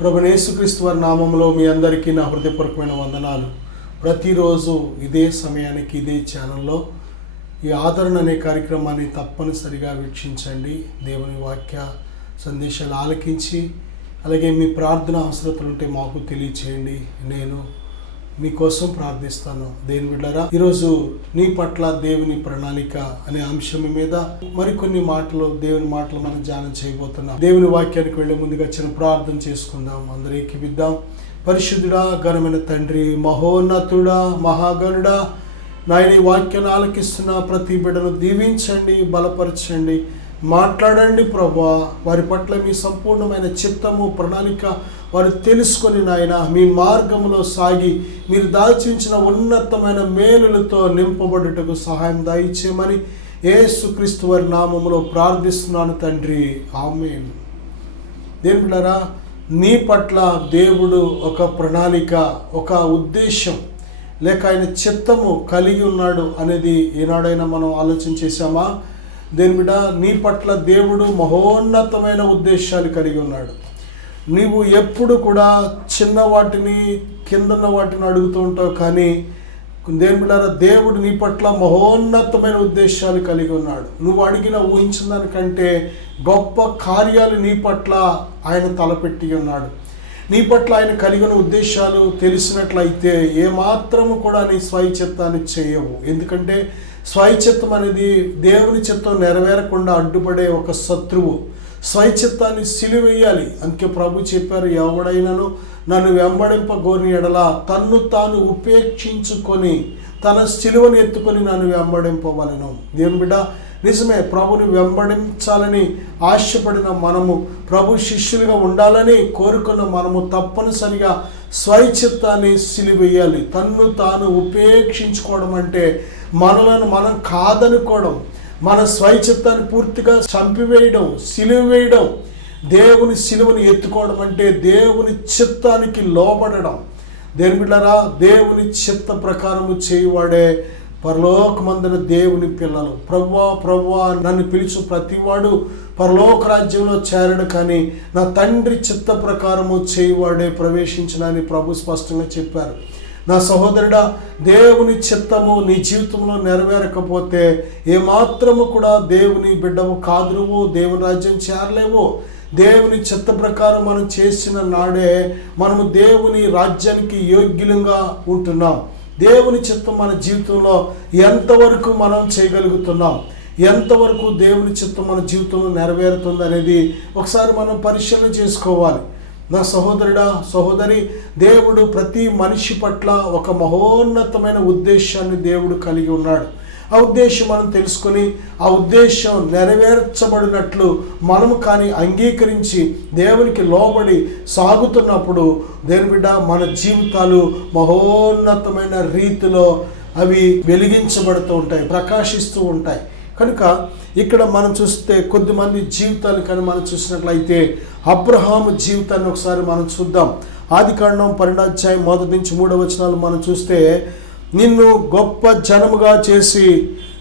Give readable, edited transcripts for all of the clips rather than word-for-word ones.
ప్రభువైన యేసుక్రీస్తు వారి నామములో మీ అందరికీ నా హృదయపూర్వకమైన వందనాలు. ప్రతిరోజు ఇదే సమయానికి ఇదే ఛానల్లో ఈ ఆదరణ అనే కార్యక్రమాన్ని తప్పనిసరిగా వీక్షించండి. దేవుని వాక్య సందేశాలు ఆలకించి అలాగే మీ ప్రార్థన అవసరతలు ఉంటే మాకు తెలియచేయండి. నేను మీకోసం ప్రార్థిస్తాను. దేవుని బిడ్డలారా, ఈరోజు నీ పట్ల దేవుని ప్రణాళిక అనే అంశం మీద మరికొన్ని మాటలు దేవుని మాటలు మనం ధ్యానం చేయబోతున్నాం. దేవుని వాక్యానికి వెళ్లే ముందుగా చిన్న ప్రార్థన చేసుకుందాం. అందరూ ఏకీభవిద్దాం. పరిశుద్ధుడా, ఘనమైన తండ్రి, మహోన్నతుడా, మహాగణుడా, నాయన ఈ వాక్యాన్ని ఆలకిస్తున్న ప్రతి బిడ్డను దీవించండి, బలపరచండి, మాట్లాడండి ప్రభువా. వారి పట్ల మీ సంపూర్ణమైన చిత్తము ప్రణాళిక వారు తెలుసుకొని నాయన మీ మార్గంలో సాగి మీరు దాల్చించిన ఉన్నతమైన మేలులతో నింపబడుటకు సహాయం దయచేయమని యేసుక్రీస్తు వారి నామములో ప్రార్థిస్తున్నాను తండ్రి, ఆమేన్. దేవుని బిడ్డలారా, నీ పట్ల దేవుడు ఒక ప్రణాళిక, ఒక ఉద్దేశం లేక ఆయన చిత్తము కలిగి ఉన్నాడు అనేది ఏనాడైనా మనం ఆలోచన చేశామా? దేవుని బిడ్డ, నీ పట్ల దేవుడు మహోన్నతమైన ఉద్దేశాలు కలిగి ఉన్నాడు. నీవు ఎప్పుడు కూడా చిన్న వాటిని కిందన్న వాటిని అడుగుతూ ఉంటావు, కానీ దేవుని బిడ్డలారా, దేవుడు నీ పట్ల మహోన్నతమైన ఉద్దేశాలు కలిగి ఉన్నాడు. నువ్వు అడిగిన ఊహించిన దానికంటే గొప్ప కార్యాలు నీ పట్ల ఆయన తలపెట్టి ఉన్నాడు. నీ పట్ల ఆయన కలిగిన ఉద్దేశాలు తెలిసినట్లయితే ఏమాత్రము కూడా నీ స్వైచిత్తాన్ని చేయవు. ఎందుకంటే స్వైచిత్తం అనేది దేవుని చిత్తం నెరవేరకుండా అడ్డుపడే ఒక శత్రువు. స్వైచిత్తాన్ని సిలువేయాలి. అందుకే ప్రభు చెప్పారు, ఎవడైనాను నన్ను వెంబడింపగోరిన ఎడల తన్ను తాను ఉపేక్షించుకొని తన సిలువను ఎత్తుకొని నన్ను వెంబడింపవలెను. దేవుని బిడ్డ, నిజమే, ప్రభుని వెంబడించాలని ఆశపడిన మనము, ప్రభు శిష్యులుగా ఉండాలని కోరుకున్న మనము తప్పనిసరిగా స్వైచిత్తాన్ని సిలువేయాలి. తన్ను తాను ఉపేక్షించుకోవడం అంటే మనలను మనం కాదనుకోవడం, మన స్వైచిత్తాన్ని పూర్తిగా చంపివేయడం, సిలువ వేయడం. దేవుని సిలువను ఎత్తుకోవడం అంటే దేవుని చిత్తానికి లోబడడం. దేవుని బిడ్డలారా, దేవుని చిత్త ప్రకారము చేయువాడే పరలోకమందున దేవుని పిల్లలు. ప్రభువా ప్రభువా నన్ను పిలుచు ప్రతివాడు పరలోక రాజ్యంలో చేరడు, కానీ నా తండ్రి చిత్త ప్రకారము చేయువాడే ప్రవేశించనని ప్రభు స్పష్టంగా చెప్పారు. నా సహోదరుడా, దేవుని చిత్తము నీ జీవితంలో నెరవేరకపోతే ఏమాత్రము కూడా దేవుని బిడ్డవు కాదు, నువ్వు దేవుని రాజ్యం చేరలేవు. దేవుని చిత్త ప్రకారం మనం చేసిన నాడే మనము దేవుని రాజ్యానికి యోగ్యులంగా ఉంటున్నాం. దేవుని చిత్తం మన జీవితంలో ఎంతవరకు మనం చేయగలుగుతున్నాం, ఎంతవరకు దేవుని చిత్తం మన జీవితంలో నెరవేరుతుంది అనేది ఒకసారి మనం పరిశీలన చేసుకోవాలి. నా సహోదరుడా, సహోదరి, దేవుడు ప్రతి మనిషి పట్ల ఒక మహోన్నతమైన ఉద్దేశాన్ని దేవుడు కలిగి ఉన్నాడు. ఆ ఉద్దేశం మనం తెలుసుకొని ఆ ఉద్దేశం నెరవేర్చబడినట్లు మనము కానీ అంగీకరించి దేవునికి లోబడి సాగుతున్నప్పుడు దేవుని బిడ్డ, మన జీవితాలు మహోన్నతమైన రీతిలో అవి వెలిగించబడుతూ ఉంటాయి, ప్రకాశిస్తూ ఉంటాయి. కనుక ఇక్కడ మనం చూస్తే కొద్దిమంది జీవితాలు కానీ మనం చూసినట్లయితే అబ్రహాము జీవితాన్ని ఒకసారి మనం చూద్దాం. ఆదికాండం 12:1-3 మనం చూస్తే, నిన్ను గొప్ప జనముగా చేసి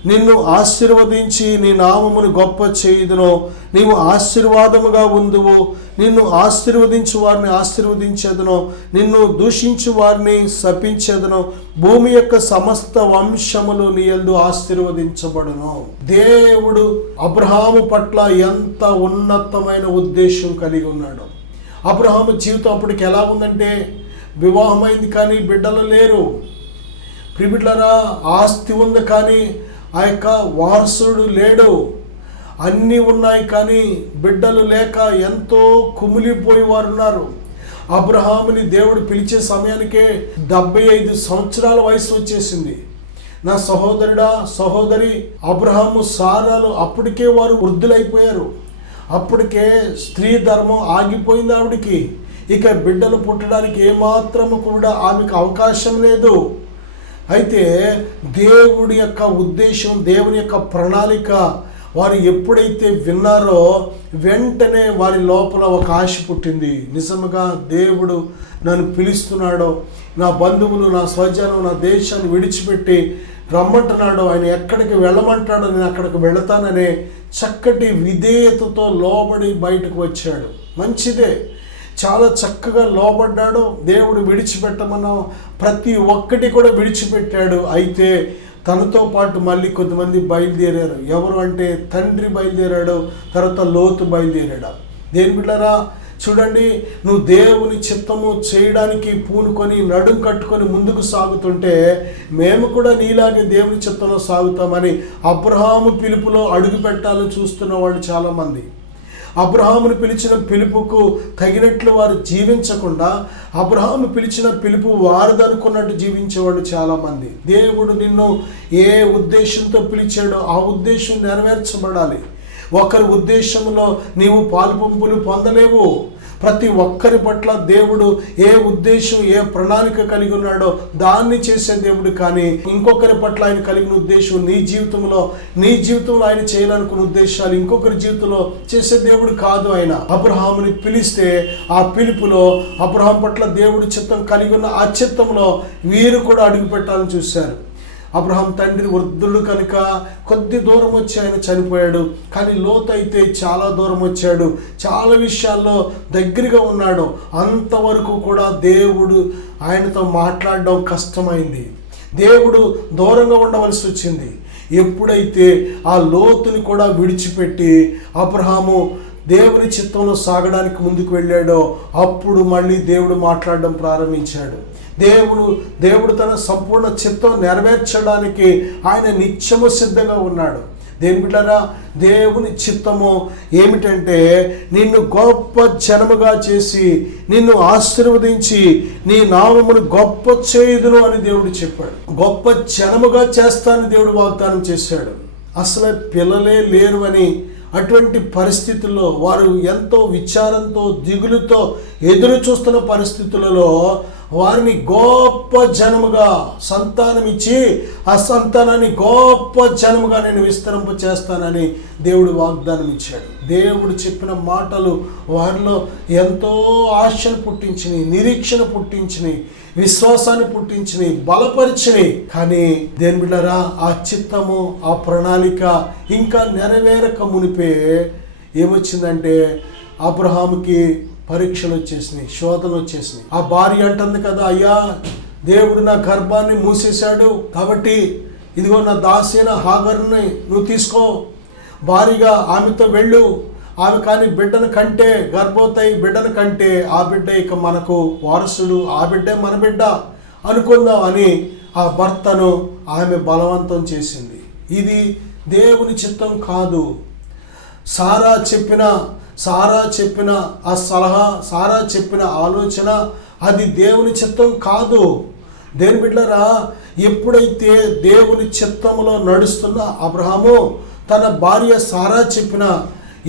నిన్ను ఆశీర్వదించి నీ నామమును గొప్ప చేయుదును, నీవు ఆశీర్వాదముగా ఉందువు, నిన్ను ఆశీర్వదించు వారిని ఆశీర్వదించేదను, నిన్ను దూషించు వారిని శపించేదను, భూమి యొక్క సమస్త వంశములు నీ యందు ఆశీర్వదించబడును. దేవుడు అబ్రహాము పట్ల ఎంత ఉన్నతమైన ఉద్దేశం కలిగి ఉన్నాడు. అబ్రహాము జీవితం అప్పటికి ఎలా ఉందంటే, వివాహమైంది కానీ బిడ్డలు లేరు. ప్రిబిడ్లరా, ఆస్తి ఉంది కానీ ఆ యొక్క వారసుడు లేడు. అన్నీ ఉన్నాయి కానీ బిడ్డలు లేక ఎంతో కుమిలిపోయి వారు ఉన్నారు. అబ్రహాముని దేవుడు పిలిచే సమయానికే 75 సంవత్సరాల వయసు వచ్చేసింది. నా సహోదరుడా, సహోదరి, అబ్రహాము సారాలు అప్పటికే వారు వృద్ధులైపోయారు. అప్పటికే స్త్రీ ధర్మం ఆగిపోయింది ఆవిడికి. ఇక బిడ్డలు పుట్టడానికి ఏమాత్రము కూడా ఆమెకు అవకాశం లేదు. అయితే దేవుడి యొక్క ఉద్దేశం, దేవుని యొక్క ప్రణాళిక వారు ఎప్పుడైతే విన్నారో వెంటనే వారి లోపల ఒక ఆశ పుట్టింది. నిజముగా దేవుడు నన్ను పిలుస్తున్నాడో, నా బంధువులు, నా స్వజనం, నా దేశాన్ని విడిచిపెట్టి రమ్మంటున్నాడో, ఆయన ఎక్కడికి వెళ్ళమంటాడో నేను అక్కడికి వెళతాననే చక్కటి విధేయతతో లోబడి బయటకు వచ్చాడు. మంచిదే, చాలా చక్కగా లోబడ్డాడు. దేవుడు విడిచిపెట్టమన్న ప్రతి ఒక్కటి కూడా విడిచిపెట్టాడు. అయితే తనతో పాటు మళ్ళీ కొంతమంది బయలుదేరారు. ఎవరు అంటే తండ్రి బయలుదేరాడు, తర్వాత లోతు బయలుదేరాడు. దేని బిడ్డరా, చూడండి, నువ్వు దేవుని చిత్తము చేయడానికి పూనుకొని నడుం కట్టుకొని ముందుకు సాగుతుంటే మేము కూడా నీలాగే దేవుని చిత్తంలో సాగుతామని అబ్రహాము పిలుపులో అడుగు పెట్టాలని చూస్తున్న వాళ్ళు చాలామంది. అబ్రహామును పిలిచిన పిలుపుకు తగినట్లు వారు జీవించకుండా అబ్రహాము పిలిచిన పిలుపు వారిదనుకున్నట్టు జీవించేవాళ్ళు చాలామంది. దేవుడు నిన్ను ఏ ఉద్దేశంతో పిలిచాడో ఆ ఉద్దేశం నెరవేర్చబడాలి. ఒకరి ఉద్దేశంలో నీవు పాలుపంపులు పొందలేవు. ప్రతి ఒక్కరి పట్ల దేవుడు ఏ ఉద్దేశం, ఏ ప్రణాళిక కలిగి ఉన్నాడో దాన్ని చేసే దేవుడు. కానీ ఇంకొకరి పట్ల ఆయన కలిగిన ఉద్దేశం నీ జీవితంలో ఆయన చేయాలనుకున్న ఉద్దేశాలు ఇంకొకరి జీవితంలో చేసే దేవుడు కాదు ఆయన. అబ్రహాముని పిలిస్తే ఆ పిలుపులో అబ్రహాం పట్ల దేవుడు చిత్తం కలిగి ఉన్న ఆ చిత్తంలో వీరు కూడా అడుగు పెట్టాలని చూశారు. అబ్రహాం తండ్రి వృద్ధుడు కనుక కొద్ది దూరం వచ్చి ఆయన చనిపోయాడు. కానీ లోతు అయితే చాలా దూరం వచ్చాడు, చాలా విషయాల్లో దగ్గరగా ఉన్నాడు. అంతవరకు కూడా దేవుడు ఆయనతో మాట్లాడడం కష్టమైంది. దేవుడు దూరంగా ఉండవలసి వచ్చింది. ఎప్పుడైతే ఆ లోతుని కూడా విడిచిపెట్టి అబ్రహాము దేవుని చిత్తంలో సాగడానికి ముందుకు వెళ్ళాడో అప్పుడు మళ్ళీ దేవుడు మాట్లాడడం ప్రారంభించాడు. దేవుడు తన సంపూర్ణ చిత్తం నెరవేర్చడానికి ఆయన నిత్యము సిద్ధంగా ఉన్నాడు. దేని బిడ్డరా, దేవుని చిత్తము ఏమిటంటే నిన్ను గొప్ప జనముగా చేసి నిన్ను ఆశీర్వదించి నీ నామమును గొప్ప చేయుదును అని దేవుడు చెప్పాడు. గొప్ప జనముగా చేస్తానని దేవుడు వాగ్దానం చేశాడు. అసలు పిల్లలే లేరు అని అటువంటి పరిస్థితుల్లో వారు ఎంతో విచారంతో దిగులుతో ఎదురు చూస్తున్న పరిస్థితులలో వారిని గొప్ప జనముగా సంతానం ఇచ్చి ఆ సంతానాన్ని గొప్ప జనముగా నేను విస్తరింప చేస్తానని దేవుడు వాగ్దానం ఇచ్చాడు. దేవుడు చెప్పిన మాటలు వారిలో ఎంతో ఆశను పుట్టించినాయి, నిరీక్షణ పుట్టించినాయి, విశ్వాసాన్ని పుట్టించినాయి, బలపరిచినాయి. కానీ దేని బిడ్డరా, ఆ చిత్తము, ఆ ప్రణాళిక ఇంకా నెరవేరక మునిపే ఏమొచ్చిందంటే అబ్రహాముకి పరీక్షలు వచ్చేసినాయి, శోధనలు వచ్చేసినాయి. ఆ భార్య అంటుంది కదా, అయ్యా దేవుడు నా గర్భాన్ని మూసేశాడు కాబట్టి ఇదిగో నా దాసైన హాగరుని నువ్వు తీసుకో, భారీగా ఆమెతో వెళ్ళు, ఆమె కానీ బిడ్డను కంటే గర్భవతి బిడ్డను కంటే ఆ బిడ్డ ఇక మనకు వారసుడు, ఆ బిడ్డే మన బిడ్డ అనుకుందాం అని ఆ భర్తను ఆమె బలవంతం చేసింది. ఇది దేవుని చిత్తం కాదు. సారా చెప్పిన ఆ సలహా, సారా చెప్పిన ఆలోచన అది దేవుని చిత్తం కాదు. దేని బిడ్డరా, ఎప్పుడైతే దేవుని చిత్తములో నడుస్తున్న అబ్రహాము తన భార్య సారా చెప్పిన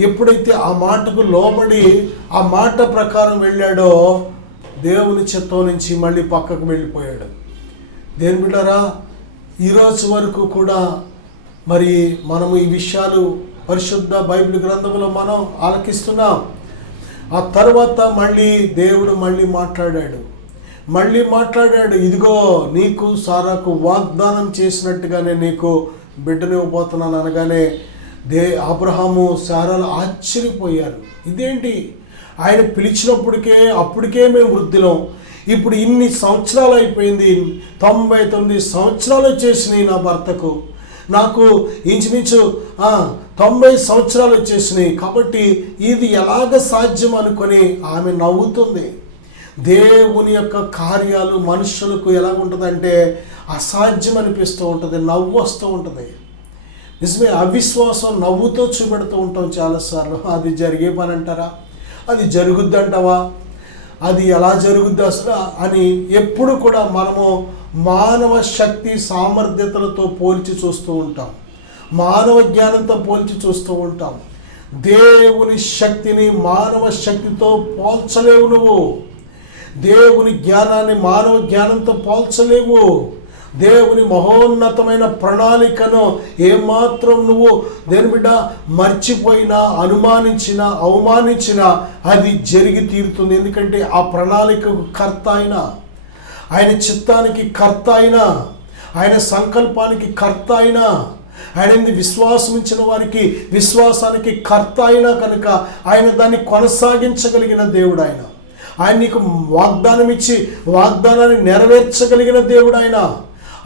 ఎప్పుడైతే ఆ మాటకు లోబడి ఆ మాట ప్రకారం వెళ్ళాడో దేవుని చిత్తం నుంచి మళ్ళీ పక్కకు వెళ్ళిపోయాడు. దేని బిడ్డరా, ఈరోజు వరకు కూడా మరి మనము ఈ విషయాలు పరిశుద్ధ బైబిల్ గ్రంథంలో మనం ఆలకిస్తున్నాం. ఆ తర్వాత దేవుడు మళ్ళీ మాట్లాడాడు. ఇదిగో నీకు సారాకు వాగ్దానం చేసినట్టుగానే నీకు బిడ్డనివ్వబోతున్నాను అనగానే అబ్రహాము సారాలు ఆశ్చర్యపోయారు. ఇదేంటి, ఆయన అప్పటికే మేము వృద్ధిలో, ఇప్పుడు ఇన్ని సంవత్సరాలు అయిపోయింది, 99 సంవత్సరాలు వచ్చేసినాయి నా భర్తకు, నాకు ఇంచుమించు 90 సంవత్సరాలు వచ్చేసినాయి, కాబట్టి ఇది ఎలాగ సాధ్యం అనుకొని ఆమె నవ్వుతుంది. దేవుని యొక్క కార్యాలు మనుషులకు ఎలా ఉంటుందంటే అసాధ్యం అనిపిస్తూ ఉంటుంది, నవ్వు వస్తూ ఉంటుంది. నిజమే, అవిశ్వాసం నవ్వుతో చూపెడుతూ ఉంటాం చాలాసార్లు. అది జరిగే పని అంటారా, అది జరుగుద్దంటావా, అది ఎలా జరుగుద్ది అసలు అని ఎప్పుడు కూడా మనము మానవ శక్తి సామర్థ్యతలతో పోల్చి చూస్తూ ఉంటాం, మానవ జ్ఞానంతో పోల్చి చూస్తూ ఉంటాం. దేవుని శక్తిని మానవ శక్తితో పోల్చలేవు నువ్వు. దేవుని జ్ఞానాన్ని మానవ జ్ఞానంతో పోల్చలేవు. దేవుని మహోన్నతమైన ప్రణాళికను ఏమాత్రం నువ్వు దేని బిడ్డ మర్చిపోయినా, అనుమానించినా, అవమానించినా అది జరిగి తీరుతుంది. ఎందుకంటే ఆ ప్రణాళికకు కర్త ఆయన చిత్తానికి కర్త ఆయన సంకల్పానికి కర్త ఆయన విశ్వాసం ఇచ్చిన వారికి విశ్వాసానికి కర్త కనుక ఆయన దాన్ని కొనసాగించగలిగిన దేవుడు. ఆయన నీకు వాగ్దానం ఇచ్చి వాగ్దానాన్ని నెరవేర్చగలిగిన దేవుడు.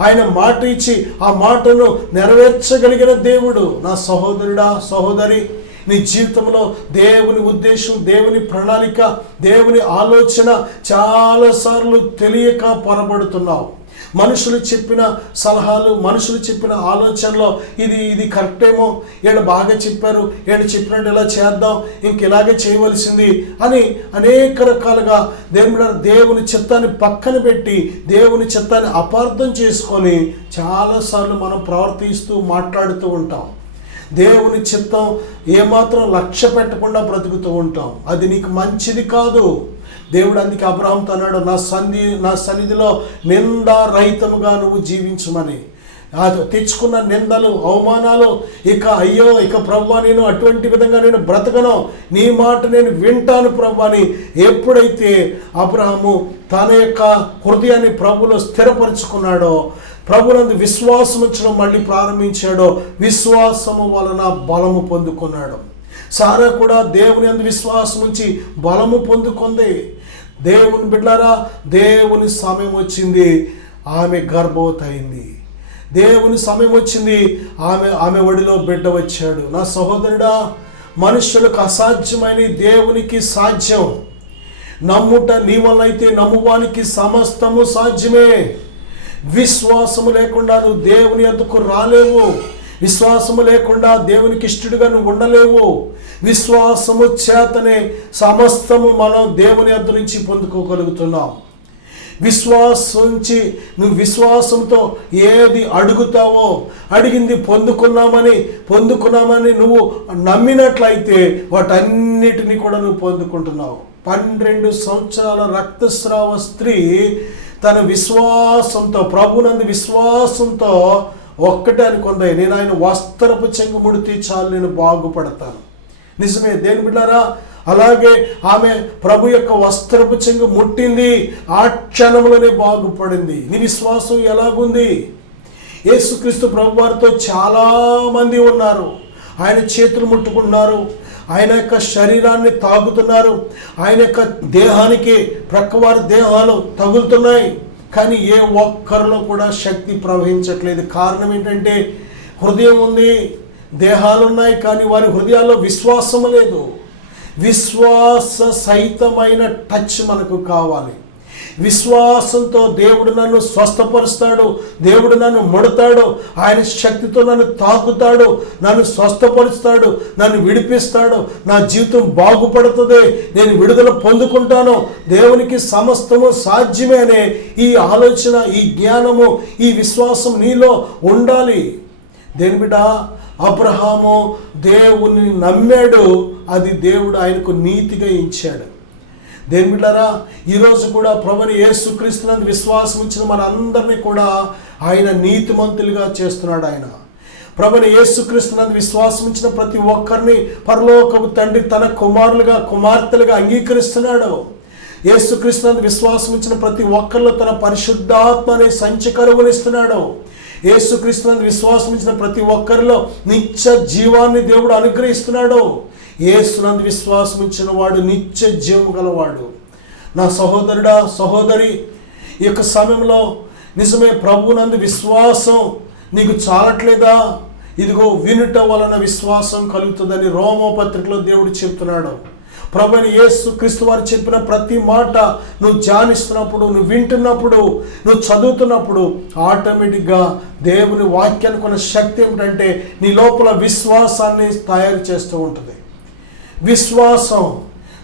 ఆయన మాట ఇచ్చి ఆ మాటను నెరవేర్చగలిగిన దేవుడు. నా సహోదరుడా, సహోదరి, నీ జీవితంలో దేవుని ఉద్దేశం, దేవుని ప్రణాళిక, దేవుని ఆలోచన చాలాసార్లు తెలియక పొరబడుతున్నావు. మనుషులు చెప్పిన సలహాలు, మనుషులు చెప్పిన ఆలోచనలో ఇది కరెక్టేమో, ఈడ బాగా చెప్పారు, ఈడ చెప్పినట్టు ఇలా చేద్దాం, ఇంక ఇలాగే చేయవలసింది అని అనేక రకాలుగా దేవుని చిత్తాన్ని పక్కన పెట్టి దేవుని చిత్తాన్ని అపార్థం చేసుకొని చాలాసార్లు మనం ప్రవర్తిస్తూ మాట్లాడుతూ ఉంటాం. దేవుని చిత్తం ఏమాత్రం లక్ష్య పెట్టకుండా బ్రతుకుతూ ఉంటాం. అది నీకు మంచిది కాదు. దేవుడు అందుకే అబ్రహాంతో అన్నాడు, నా సన్నిధిలో నిందారహితముగా నువ్వు జీవించమని. తెచ్చుకున్న నిందలు, అవమానాలు ఇక ప్రభువా నేను అటువంటి విధంగా నేను బ్రతకను, నీ మాట నేను వింటాను ప్రభువా అని ఎప్పుడైతే అబ్రహాము తన యొక్క హృదయాన్ని ప్రభులో స్థిరపరుచుకున్నాడో, ప్రభునందు విశ్వాసం ఉంచడం మళ్ళీ ప్రారంభించాడో, విశ్వాసము వలన బలము పొందుకున్నాడు. సారా కూడా దేవుని యందు విశ్వాసం ఉంచి బలము పొందుకుంది. దేవుని బిడ్డలారా, దేవుని సమయం వచ్చింది, ఆమె గర్భవతి అయింది. దేవుని సమయం వచ్చింది, ఆమె ఒడిలో బిడ్డ వచ్చాడు. నా సహోదరుడా, మనుషులకు అసాధ్యమైన దేవునికి సాధ్యం. నమ్ముట నీ వల్ల అయితే నమ్మువానికి సమస్తము సాధ్యమే. విశ్వాసము లేకుండా నువ్వు దేవుని యొద్దకు రాలేవు. విశ్వాసము లేకుండా దేవునికి ఇష్టడుగా నువ్వు ఉండలేవు. విశ్వాసము చేతనే సమస్తము మనం దేవుని యొద్ద నుంచి పొందుకోగలుగుతున్నాం. నువ్వు విశ్వాసంతో ఏది అడుగుతావో, అడిగింది పొందుకున్నామని నువ్వు నమ్మినట్లయితే వాటన్నిటినీ కూడా నువ్వు పొందుకుంటున్నావు. 12 సంవత్సరాల రక్తస్రావ స్త్రీ తన విశ్వాసంతో, ప్రభునందు విశ్వాసంతో ఒక్కటే అనుకుంది, నేను ఆయన వస్త్రపు చెంగు ముడితే చాలు, నేను బాగుపడతాను. నిజమే దేని బిడ్డారా, అలాగే ఆమె ప్రభు యొక్క వస్త్రపు చెంగు ముట్టింది, ఆ క్షణంలోనే బాగుపడింది. నీ విశ్వాసం ఎలాగుంది? యేసుక్రీస్తు ప్రభు వారితో చాలామంది ఉన్నారు. ఆయన చేతులు ముట్టుకున్నారు, ఆయన యొక్క శరీరాన్ని తాగుతున్నారు, ఆయన యొక్క దేహానికి ప్రక్కవారి దేహాలు తగులుతున్నాయి. కానీ ఏ ఒక్కరిలో కూడా శక్తి ప్రవహించట్లేదు. కారణం ఏంటంటే హృదయం ఉంది, దేహాలు ఉన్నాయి, కానీ వారి హృదయాల్లో విశ్వాసం లేదు. విశ్వాస సహితమైన టచ్ మనకు కావాలి. విశ్వాసంతో దేవుడు నన్ను స్వస్థపరుస్తాడు, దేవుడు నన్ను ముడతాడు, ఆయన శక్తితో నన్ను తాకుతాడు, నన్ను స్వస్థపరుస్తాడు, నన్ను విడిపిస్తాడు, నా జీవితం బాగుపడుతుంది, నేను విడుదల పొందుకుంటాను, దేవునికి సమస్తము సాధ్యమే అనే ఈ ఆలోచన, ఈ జ్ఞానము, ఈ విశ్వాసం నీలో ఉండాలి. దేని బిడ్డ, అబ్రహాము దేవుని నమ్మాడు, అది దేవుడు ఆయనకు నీతిగా ఇచ్చాడు. దేని బిడ్డారా, ఈరోజు కూడా ప్రభుని యేసుక్రీస్తునందు విశ్వాసం ఇచ్చిన మన అందరినీ కూడా ఆయన నీతిమంతులుగా చేస్తున్నాడు. ఆయన ప్రభుని యేసుక్రీస్తునందు విశ్వాసం ఇచ్చిన ప్రతి ఒక్కరిని పరలోకపు తండ్రి తన కుమారులుగా, కుమార్తెలుగా అంగీకరిస్తున్నాడు. యేసుక్రీస్తునందు విశ్వాసం ఇచ్చిన ప్రతి ఒక్కరిలో తన పరిశుద్ధాత్మ అనే సంచకరువునిస్తున్నాడు. యేసుక్రీస్తునందు విశ్వాసం ఇచ్చిన ప్రతి ఒక్కరిలో నిత్య జీవాన్ని దేవుడు అనుగ్రహిస్తున్నాడు. యేసునందు విశ్వాసం ఇచ్చిన వాడు నిత్య జీవము గలవాడు. నా సహోదరుడా, సహోదరి, ఈ యొక్క సమయంలో నిజమే ప్రభువునందు విశ్వాసం నీకు చాలట్లేదా? ఇదిగో వినుట వలన విశ్వాసం కలుగుతుందని రోమపత్రికలో దేవుడు చెప్తున్నాడు. ప్రభువైన యేసు క్రీస్తు వారు చెప్పిన ప్రతి మాట నువ్వు ధ్యానిస్తున్నప్పుడు, నువ్వు వింటున్నప్పుడు, నువ్వు చదువుతున్నప్పుడు ఆటోమేటిక్గా దేవుని వాక్యానికి ఉన్న శక్తి ఏమిటంటే నీ లోపల విశ్వాసాన్ని తయారు చేస్తూ ఉంటుంది. విశ్వాసం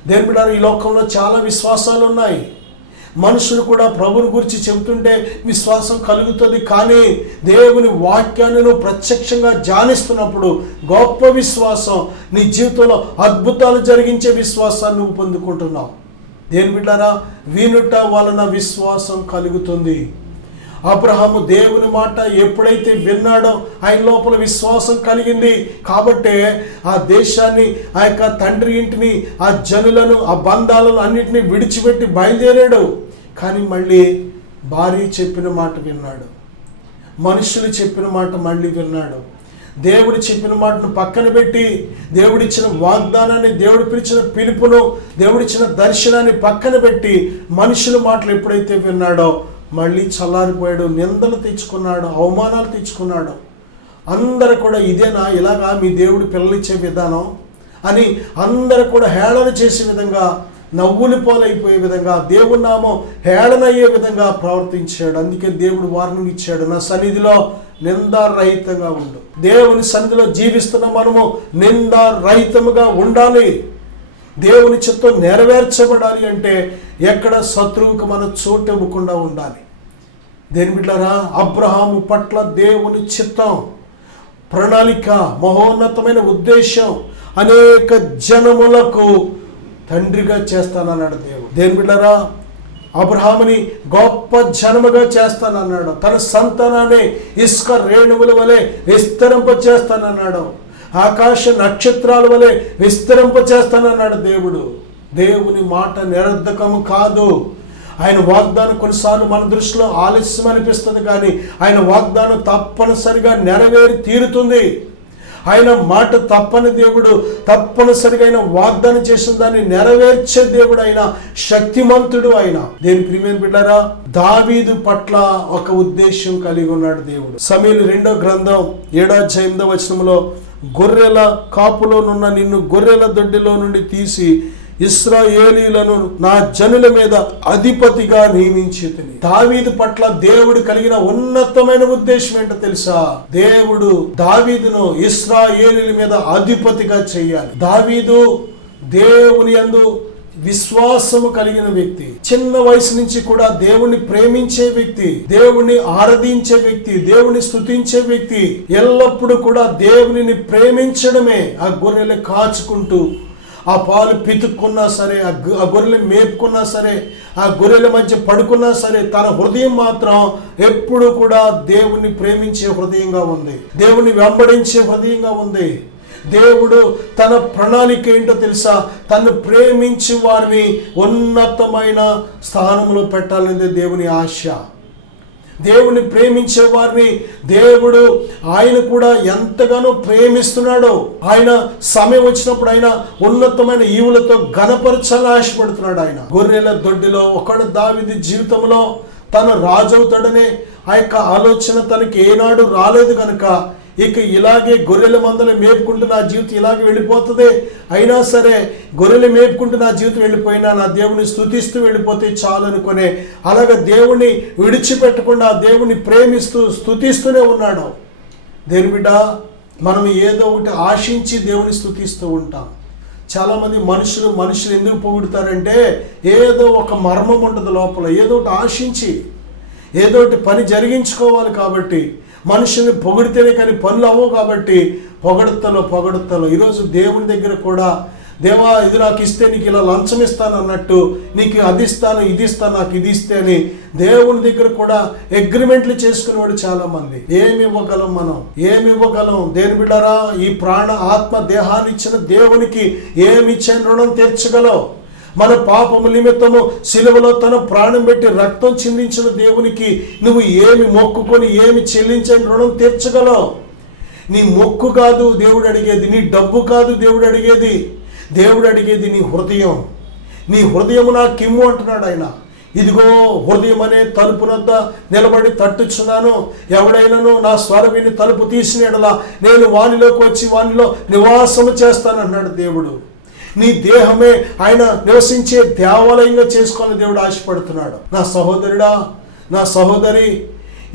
దేవుని బిడ్డలారా, ఈ లోకంలో చాలా విశ్వాసాలు ఉన్నాయి. మనుషులు కూడా ప్రభుని గురించి చెబుతుంటే విశ్వాసం కలుగుతుంది. కానీ దేవుని వాక్యాన్ని నువ్వు ప్రత్యక్షంగా ధ్యానిస్తున్నప్పుడు గొప్ప విశ్వాసం, నీ జీవితంలో అద్భుతాలు జరిగించే విశ్వాసాన్ని నువ్వు పొందుకుంటున్నావు. దేవుని బిడ్డలారా, వినుట వలన విశ్వాసం కలుగుతుంది. అబ్రహాము దేవుని మాట ఎప్పుడైతే విన్నాడో ఆయన లోపల విశ్వాసం కలిగింది. కాబట్టే ఆ దేశాన్ని, ఆ యొక్క తండ్రి ఇంటిని, ఆ జనులను, ఆ బంధాలను అన్నిటినీ విడిచిపెట్టి బయలుదేరాడు. కానీ మళ్ళీ భార్య చెప్పిన మాట విన్నాడు, మనుషులు చెప్పిన మాట మళ్ళీ విన్నాడు. దేవుడు చెప్పిన మాటను పక్కన పెట్టి దేవుడిచ్చిన వాగ్దానాన్ని, దేవుడు పిలిచిన పిలుపును, దేవుడిచ్చిన దర్శనాన్ని పక్కన పెట్టి మనుషుల మాటలు ఎప్పుడైతే విన్నాడో మళ్ళీ చల్లారిపోయాడు. నిందలు తెచ్చుకున్నాడు, అవమానాలు తెచ్చుకున్నాడు. అందరూ కూడా ఇదేనా ఇలాగా మీ దేవుడు పిల్లలిచ్చే విధానం అని అందరూ కూడా హేళన చేసే విధంగా, నవ్వులు పోలైపోయే విధంగా, దేవుని నామం హేళన అయ్యే విధంగా ప్రవర్తించాడు. అందుకే దేవుడు వార్నింగ్ ఇచ్చాడు, నా సన్నిధిలో నిందారహితంగా ఉండు. దేవుని సన్నిధిలో జీవిస్తున్న మనము నిందారహితముగా ఉండాలి. దేవుని చిత్తం నెరవేర్చబడాలి అంటే ఎక్కడ శత్రువుకు మన చోటు ఇవ్వకుండా ఉండాలి. దేని బిడ్డలారా, అబ్రహాము పట్ల దేవుని చిత్తం, ప్రణాళిక, మహోన్నతమైన ఉద్దేశం, అనేక జనములకు తండ్రిగా చేస్తానన్నాడు దేవుడు. దేని బిడ్డలారా, అబ్రహాముని గొప్ప జనముగా చేస్తానన్నాడు. తన సంతానాన్ని ఇసుక రేణువుల వలె విస్తరింప చేస్తానన్నాడు. ఆకాశ నక్షత్రాల వలె విస్తరింప చేస్తానన్నాడు దేవుడు. దేవుని మాట నిరర్ధకము కాదు. ఆయన వాగ్దానం కొన్నిసార్లు మన దృష్టిలో ఆలస్యం అనిపిస్తుంది, కానీ ఆయన వాగ్దానం తప్పనిసరిగా నెరవేరి తీరుతుంది. ఆయన మాట తప్పని దేవుడు, తప్పనిసరిగా ఆయన వాగ్దానం చేసిన దాన్ని నెరవేర్చే దేవుడు, ఆయన శక్తిమంతుడు. ఆయన దేని ప్రియమైన బిడ్డలారా, దావీదు పట్ల ఒక ఉద్దేశం కలిగి ఉన్నాడు దేవుడు. సమూయేలు 2వ గ్రంథం 7వ అధ్యాయం 8వ వచనంలో, గొర్రెల కాపులోనున్న నిన్ను గొర్రెల దొడ్డిలో నుండి తీసి ఇశ్రాయేలీయులను నా జనుల మీద అధిపతిగా నియమించితిని. దావీదు పట్ల దేవుడు కలిగిన ఉన్నతమైన ఉద్దేశం ఏంటో తెలుసా? దేవుడు దావీదును ఇశ్రాయేలీయుల మీద అధిపతిగా చేయాలి. దావీదు దేవుని యందు విశ్వాసము కలిగిన వ్యక్తి, చిన్న వయసు నుంచి కూడా దేవుణ్ణి ప్రేమించే వ్యక్తి, దేవుణ్ణి ఆరాధించే వ్యక్తి, దేవుని స్తుతించే వ్యక్తి. ఎల్లప్పుడూ కూడా దేవునిని ప్రేమించడమే. ఆ గొర్రెలు కాచుకుంటూ, ఆ పాలు పితుక్కున్నా సరే, ఆ గొర్రెలు మేపుకున్నా సరే, ఆ గొర్రెల మధ్య పడుకున్నా సరే, తన హృదయం మాత్రం ఎప్పుడు కూడా దేవుణ్ణి ప్రేమించే హృదయంగా ఉంది, దేవుణ్ణి వెంబడించే హృదయంగా ఉంది. దేవుడు తన ప్రణాళిక ఏంటో తెలుసా? తను ప్రేమించి వారిని ఉన్నతమైన స్థానంలో పెట్టాలనేది దేవుని ఆశ. దేవుని ప్రేమించే వారిని దేవుడు ఆయన కూడా ఎంతగానో ప్రేమిస్తున్నాడో, ఆయన సమయం వచ్చినప్పుడు ఆయన ఉన్నతమైన ఈవులతో ఘనపరచాలని ఆశపడుతున్నాడు. ఆయన గొర్రెల దొడ్డిలో ఒకడు దావీదు జీవితంలో తను రాజవుతాడనే ఆ యొక్క ఆలోచన తనకి ఏనాడు రాలేదు కనుక, ఇక ఇలాగే గొర్రెల మందలు మేపుకుంటూ నా జీవితం ఇలాగే వెళ్ళిపోతుంది, అయినా సరే గొర్రెలు మేపుకుంటూ నా జీవితం వెళ్ళిపోయినా నా దేవుని స్తుతిస్తూ వెళ్ళిపోతే చాలు అనుకునే, అలాగే దేవుని విడిచిపెట్టకుండా దేవుని ప్రేమిస్తూ స్తుతిస్తూనే ఉన్నాడు. దేని బిడ్డ, మనం ఏదో ఒకటి ఆశించి దేవుని స్తుతిస్తూ ఉంటాం. చాలామంది మనుషులు ఎందుకు పొగుడుతారంటే ఏదో ఒక మర్మం ఉంటుంది లోపల, ఏదో ఒకటి ఆశించి ఏదో ఒకటి పని జరిగించుకోవాలి కాబట్టి. మనుషుల్ని పొగిడితేనే కానీ పనులు అవ్వవు కాబట్టి పొగడతలో ఈరోజు దేవుని దగ్గర కూడా, దేవా ఇది నాకు ఇస్తే నీకు ఇలా లంచం ఇస్తాను అన్నట్టు, నీకు అది ఇస్తాను ఇది ఇస్తాను నాకు ఇది ఇస్తే అని దేవుని దగ్గర కూడా అగ్రిమెంట్లు చేసుకునేవాడు చాలామంది. ఏమి ఇవ్వగలం మనం? ఏమి ఇవ్వగలం? దేని బిడ్డారా, ఈ ప్రాణ ఆత్మ దేహాన్ని ఇచ్చిన దేవునికి ఏమి ఇచ్చిన రుణం తీర్చగలవు? మన పాపము నిమిత్తము సిలువలో తన ప్రాణం పెట్టి రక్తం చిందించిన దేవునికి నువ్వు ఏమి మొక్కుకొని ఏమి చెల్లించని రుణం తీర్చగలవు? నీ మొక్కు కాదు దేవుడు అడిగేది, నీ డబ్బు కాదు దేవుడు అడిగేది. దేవుడు అడిగేది నీ హృదయం. నీ హృదయము నా కిమ్ము అంటున్నాడు ఆయన. ఇదిగో హృదయం అనే తలుపునొద్ద నిలబడి తట్టుచున్నాను, ఎవడైనాను నా స్వరం విని తలుపు తీసిన ఎడల నేను వానిలోకి వచ్చి వానిలో నివాసము చేస్తానన్నాడు దేవుడు. నీ దేహమే ఆయన నివసించే దేవాలయంగా చేసుకొని దేవుడు ఆశపడుతున్నాడు. నా సహోదరుడా, నా సహోదరి,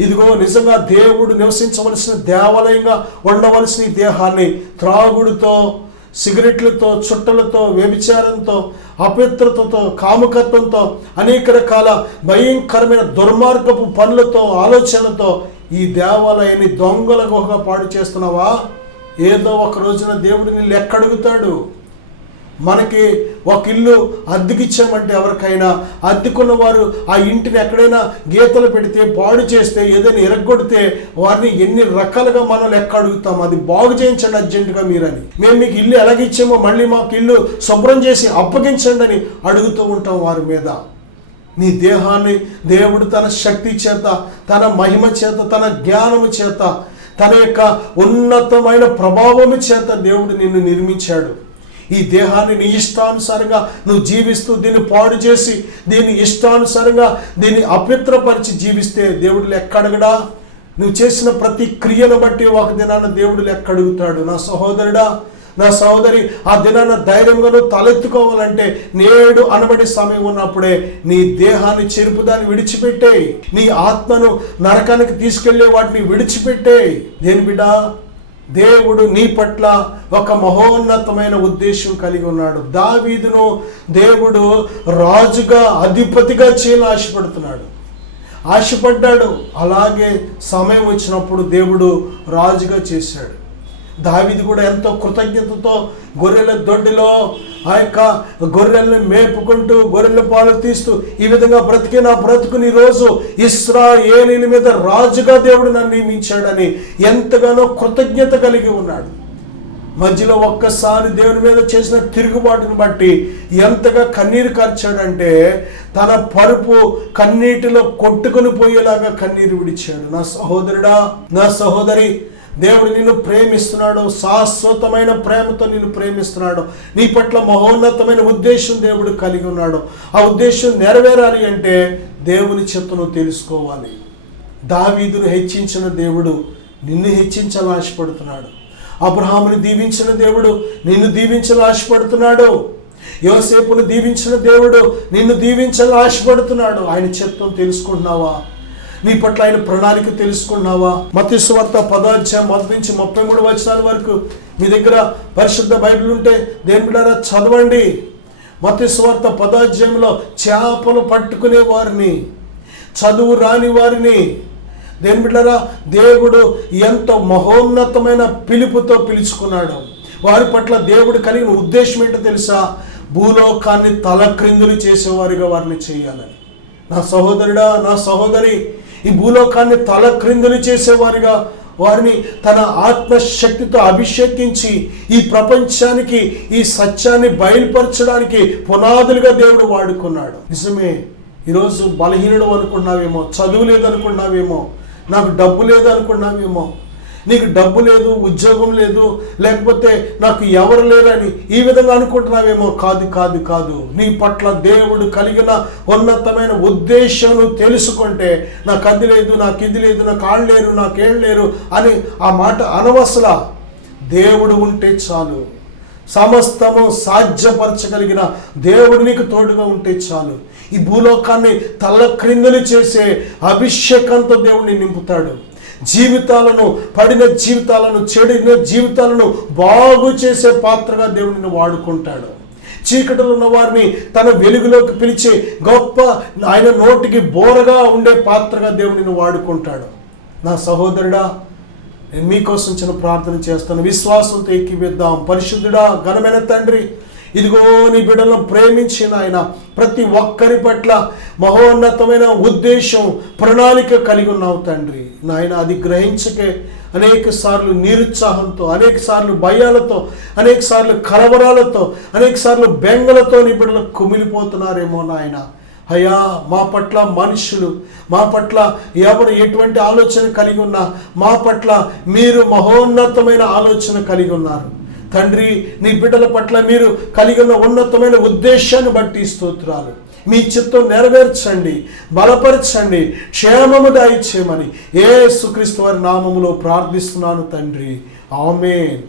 ఇదిగో నిజంగా దేవుడు నివసించవలసిన దేవాలయంగా ఉండవలసిన ఈ దేహాన్ని త్రాగుడుతో, సిగరెట్లతో, చుట్టలతో, వ్యభిచారంతో, అపవిత్రతతో, కాముకత్వంతో, అనేక రకాల భయంకరమైన దుర్మార్గపు పనులతో, ఆలోచనలతో ఈ దేవాలయాన్ని దొంగల గుహగా పాడు చేస్తున్నావా? ఏదో ఒక రోజున దేవుడు నిన్ను లెక్క అడుగుతాడు. మనకి ఒక ఇల్లు అద్దెకిచ్చామంటే ఎవరికైనా అద్దెకున్న వారు ఆ ఇంటిని ఎక్కడైనా గీతలు పెడితే, పాడు చేస్తే, ఏదైనా ఇరగొడితే వారిని ఎన్ని రకాలుగా మనం లెక్క అడుగుతాం. అది బాగు చేయించండి అర్జెంటుగా మీరని. మేము మీకు ఇల్లు ఎలాగిచ్చామో మళ్ళీ మాకు ఇల్లు శుభ్రం చేసి అప్పగించండి అని అడుగుతూ ఉంటాం వారి మీద. నీ దేహాన్ని దేవుడు తన శక్తి చేత, తన మహిమ చేత, తన జ్ఞానము చేత, తన యొక్క ఉన్నతమైన ప్రభావము చేత దేవుడు నిన్ను నిర్మించాడు. ఈ దేహాన్ని నీ ఇష్టానుసారంగా నువ్వు జీవిస్తూ దీన్ని పాడు చేసి, దీన్ని ఇష్టానుసారంగా దీన్ని అపవిత్రపరిచి జీవిస్తే దేవుడు లెక్క అడగడా? నువ్వు చేసిన ప్రతి క్రియను బట్టి ఒక దినాన దేవుడు లెక్క అడుగుతాడు. నా సహోదరుడా, నా సహోదరి, ఆ దినాన ధైర్యంగా నువ్వు తలెత్తుకోవాలంటే నేడు అనబడి సమయం ఉన్నప్పుడే నీ దేహాన్ని చెరుపుదాన్ని విడిచిపెట్టే, నీ ఆత్మను నరకానికి తీసుకెళ్లే వాటిని విడిచిపెట్టే. దేని బిడ్డ, దేవుడు నీ పట్ల ఒక మహోన్నతమైన ఉద్దేశం కలిగి ఉన్నాడు. దావీదును దేవుడు రాజుగా, అధిపతిగా చేయాలని ఆశపడ్డాడు. అలాగే సమయం వచ్చినప్పుడు దేవుడు రాజుగా చేశాడు. దావీదు కూడా ఎంతో కృతజ్ఞతతో గొర్రెల దొడ్డిలో ఆ యొక్క గొర్రెల్ని మేపుకుంటూ, గొర్రెల పాలు తీస్తూ, ఈ విధంగా బ్రతికిన బ్రతుకుని రోజు ఇశ్రాయేలీయుల మీద రాజుగా దేవుడు నన్ను నియమించాడని ఎంతగానో కృతజ్ఞత కలిగి ఉన్నాడు. మధ్యలో ఒక్కసారి దేవుని మీద చేసిన తిరుగుబాటును బట్టి ఎంతగా కన్నీరు కార్చాడంటే తన పరుపు కన్నీటిలో కొట్టుకుని పోయేలాగా కన్నీరు విడిచాడు. నా సహోదరుడా, నా సహోదరి, దేవుడు నిన్ను ప్రేమిస్తున్నాడు. శాశ్వతమైన ప్రేమతో నిన్ను ప్రేమిస్తున్నాడు. నీ పట్ల మహోన్నతమైన ఉద్దేశం దేవుడు కలిగి ఉన్నాడు. ఆ ఉద్దేశం నెరవేరాలి అంటే దేవుని చిత్తను తెలుసుకోవాలి. దావీదును హెచ్చించిన దేవుడు నిన్ను హెచ్చించాలని ఆశపడుతున్నాడు. అబ్రహాముని దీవించిన దేవుడు నిన్ను దీవించాలని ఆశపడుతున్నాడు. యోసేపును దీవించిన దేవుడు నిన్ను దీవించాలని ఆశపడుతున్నాడు. ఆయన చిత్తం తెలుసుకుంటున్నావా? నీ పట్ల ఆయన ప్రణాళిక తెలుసుకున్నావా? మత్తయి సువార్త 10వ అధ్యాయం 1 నుంచి 33 వచనాల వరకు మీ దగ్గర పరిశుద్ధ బైబిల్ ఉంటే దేవుని బిడ్డలారా చదవండి. మత్తయి సువార్త 10వ అధ్యాయంలో చేపలు పట్టుకునే వారిని, చదువు రాని వారిని దేవుని బిడ్డలారా దేవుడు ఎంతో మహోన్నతమైన పిలుపుతో పిలుచుకున్నాడు. వారి పట్ల దేవుడు కలిగిన ఉద్దేశం ఏంటో తెలుసా? భూలోకాన్ని తలక్రిందులు చేసేవారిగా వారిని చేయాలని. నా సహోదరుడా, నా సహోదరి, ఈ భూలోకాన్ని తలక్రిందులు చేసేవారిగా వారిని తన ఆత్మశక్తితో అభిషేకించి ఈ ప్రపంచానికి ఈ సత్యాన్ని బయలుపరచడానికి పునాదులుగా దేవుడు వాడుకున్నాడు. నిజమే, ఈరోజు బలహీనుడు అనుకున్నావేమో, చదువు లేదు అనుకున్నావేమో, నాకు డబ్బు లేదు అనుకున్నావేమో, నీకు డబ్బు లేదు, ఉద్యోగం లేదు, లేకపోతే నాకు ఎవరు లేరని ఈ విధంగా అనుకుంటున్నావేమో. కాదు కాదు కాదు, నీ పట్ల దేవుడు కలిగిన ఉన్నతమైన ఉద్దేశం తెలుసుకుంటే నాకు అది లేదు, నాకు ఇది లేదు, నాకు ఆళ్ళు లేరు, నాకేళ్ళు లేరు అని ఆ మాట అనవసలా. దేవుడు ఉంటే చాలు. సమస్తము సాధ్యపరచగలిగిన దేవుడు నీకు తోడుగా ఉంటే చాలు. ఈ భూలోకాన్ని తలక్రిందులు చేసే అభిషేకంతో దేవుడిని నింపుతాడు. జీవితాలను, పడిన జీవితాలను, చెడిన జీవితాలను బాగు చేసే పాత్రగా దేవుడిని వాడుకుంటాడు. చీకటిలో ఉన్న వారిని తన వెలుగులోకి పిలిచి గొప్ప ఆయన నోటికి బోరగా ఉండే పాత్రగా దేవుడిని వాడుకుంటాడు. నా సహోదరుడా, నేను మీకోసం చిన్న ప్రార్థన చేస్తాను. విశ్వాసంతో ఎక్కివేద్దాం. పరిశుద్ధుడా, ఘనమైన తండ్రి, ఇదిగో నీ బిడ్డలను ప్రేమించిన ఆయన ప్రతి ఒక్కరి పట్ల మహోన్నతమైన ఉద్దేశం, ప్రణాళిక కలిగి ఉన్నావు తండ్రి. నాయన అది గ్రహించకే అనేక సార్లు నిరుత్సాహంతో, అనేక సార్లు భయాలతో, అనేక సార్లు కలవరాలతో, అనేక సార్లు బెంగలతో నీ బిడ్డలు కుమిలిపోతున్నారేమో నాయన. అయ్యా, మా పట్ల మనుషులు, మా పట్ల ఎవరు ఎటువంటి ఆలోచన కలిగి ఉన్నా మా పట్ల మీరు మహోన్నతమైన ఆలోచన కలిగి ఉన్నారు తండ్రి. నీ బిడ్డల పట్ల మీరు కలిగిన ఉన్నతమైన ఉద్దేశాన్ని బట్టి స్తోత్రాలు. మీ చిత్తం నెరవేర్చండి, బలపరచండి, క్షేమము దయచేయమని యేసుక్రీస్తు వారి నామములో ప్రార్థిస్తున్నాను తండ్రి. ఆమేన్.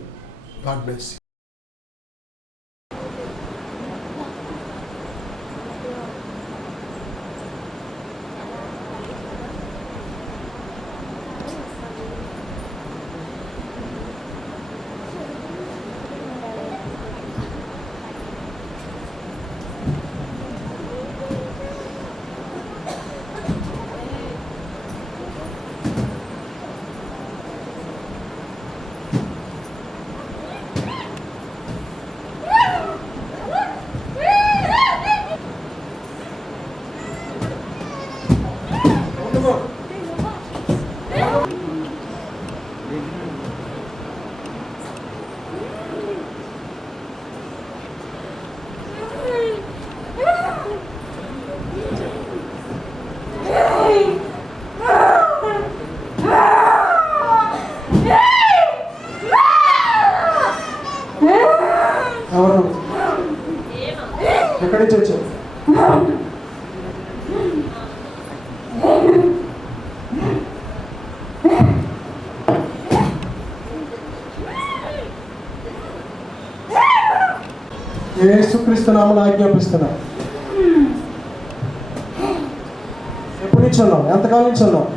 God bless you. ఎవరు? ఎక్కడి నుంచి వచ్చావు? యేసుక్రీస్తు నామమున ఆజ్ఞాపిస్తున్నా. ఎప్పటి నుంచి ఉన్నావు? ఎంతకాలం నుంచి ఉన్నావు?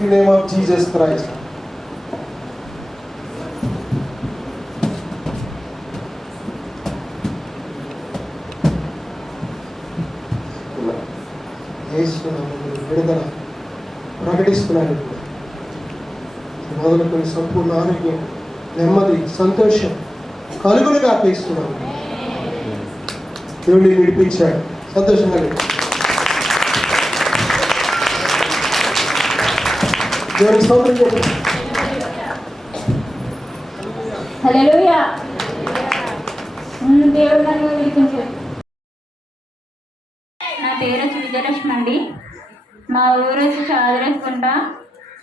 In the name of Jesus Christ. విడుదల ప్రకటిస్తున్నాను. మొదలుకొని సంపూర్ణ ఆరోగ్యం, నెమ్మది, సంతోషం కలుగులుగా అర్పిస్తున్నాను. దేవుడిని విడిపించాడు. సంతోషంగా దేవునికి స్తోత్రం చెప్పండి. హల్లెలూయా. దేవుడు నన్ను విడిపించాడు. నా పేరు విజయలక్ష్మి అండి. మా ఊరు వచ్చి చాదరేసుకుంట.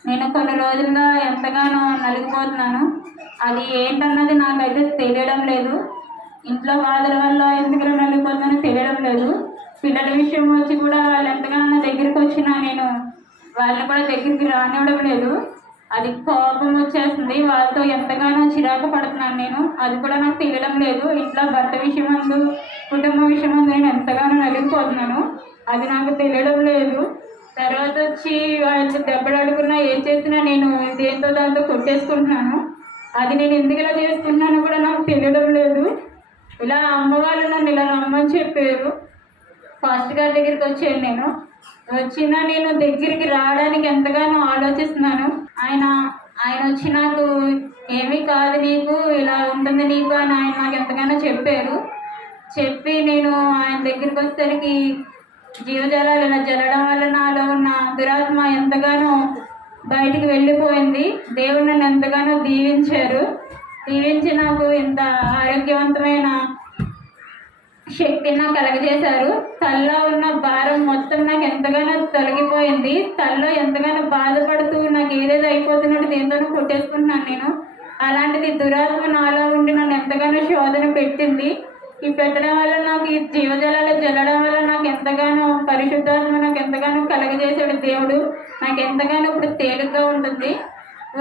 నేను కొన్ని రోజులుగా ఎంతగానో నలిగిపోతున్నాను. అది ఏంటన్నది నాకైతే తెలియడం లేదు. ఇంట్లో బాధల వల్ల ఎందుకు నలిగిపోతున్నానో తెలియడం లేదు. పిల్లల విషయం వచ్చి కూడా వాళ్ళు ఎంతగానో నా దగ్గరికి వచ్చినా నేను వాళ్ళని కూడా దగ్గరికి రానివ్వడం లేదు. అది కోపం వచ్చేస్తుంది. వాళ్ళతో ఎంతగానో చిరాకు పడుతున్నాను నేను. అది కూడా నాకు తెలియడం లేదు. ఇంట్లో భర్త విషయమందు, కుటుంబ విషయమందు నేను ఎంతగానో నలిగిపోతున్నాను. అది నాకు తెలియడం లేదు. తర్వాత వచ్చి వాళ్ళు దెబ్బలాడుకున్నా ఏం చేసినా నేను దేంతో దాంతో కొట్టేసుకుంటున్నాను. అది నేను ఎందుకు ఇలా చేసుకుంటున్నానో కూడా నాకు తెలియడం లేదు. ఇలా అమ్మ వాళ్ళు నన్ను ఇలా రమ్మని చెప్పారు. ఫాస్ట్ గారి దగ్గరికి వచ్చాను. నేను వచ్చినా నేను దగ్గరికి రావడానికి ఎంతగానో ఆలోచిస్తున్నాను. ఆయన వచ్చి నాకు ఏమీ కాదు, నీకు ఇలా ఉంటుంది నీకు అని ఆయన నాకు ఎంతగానో చెప్పారు. చెప్పి నేను ఆయన దగ్గరికి వచ్చేసరికి జీవజలాలు ఇలా జల్లడం వల్ల నాలో ఉన్న దురాత్మ ఎంతగానో బయటికి వెళ్ళిపోయింది. దేవుడు నన్ను ఎంతగానో దీవించారు. దీవించి నాకు ఇంత ఆరోగ్యవంతమైన శక్తిని నాకు కలగజేశారు. తలలో ఉన్న భారం మొత్తం నాకు ఎంతగానో తొలగిపోయింది. తలలో ఎంతగానో బాధపడుతూ నాకు ఏదేదో అయిపోతున్నట్టు దేంతోనో కొట్టేసుకుంటున్నాను నేను. అలాంటిది దురాత్మ నాలో ఉండి నన్ను ఎంతగానో శోధన పెట్టింది. ఈ పెట్టడం వల్ల నాకు ఈ జీవజలాలు జల్లడం వల్ల నాకు ఎంతగానో పరిశుద్ధాత్మ నాకు ఎంతగానో కలగజేసాడు దేవుడు. నాకు ఎంతగానో ఇప్పుడు తేలిగ్గా ఉంటుంది.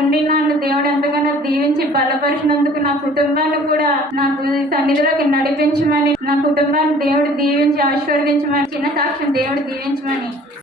ఉండి నన్ను దేవుడు ఎంతగానో దీవించి బలపరిచినందుకు నా కుటుంబాన్ని కూడా నాకు సన్నిధిలోకి నడిపించమని, నా కుటుంబాన్ని దేవుడు దీవించి ఆశీర్వదించమని, చిన్న సాక్ష్యం దేవుడు దీవించమని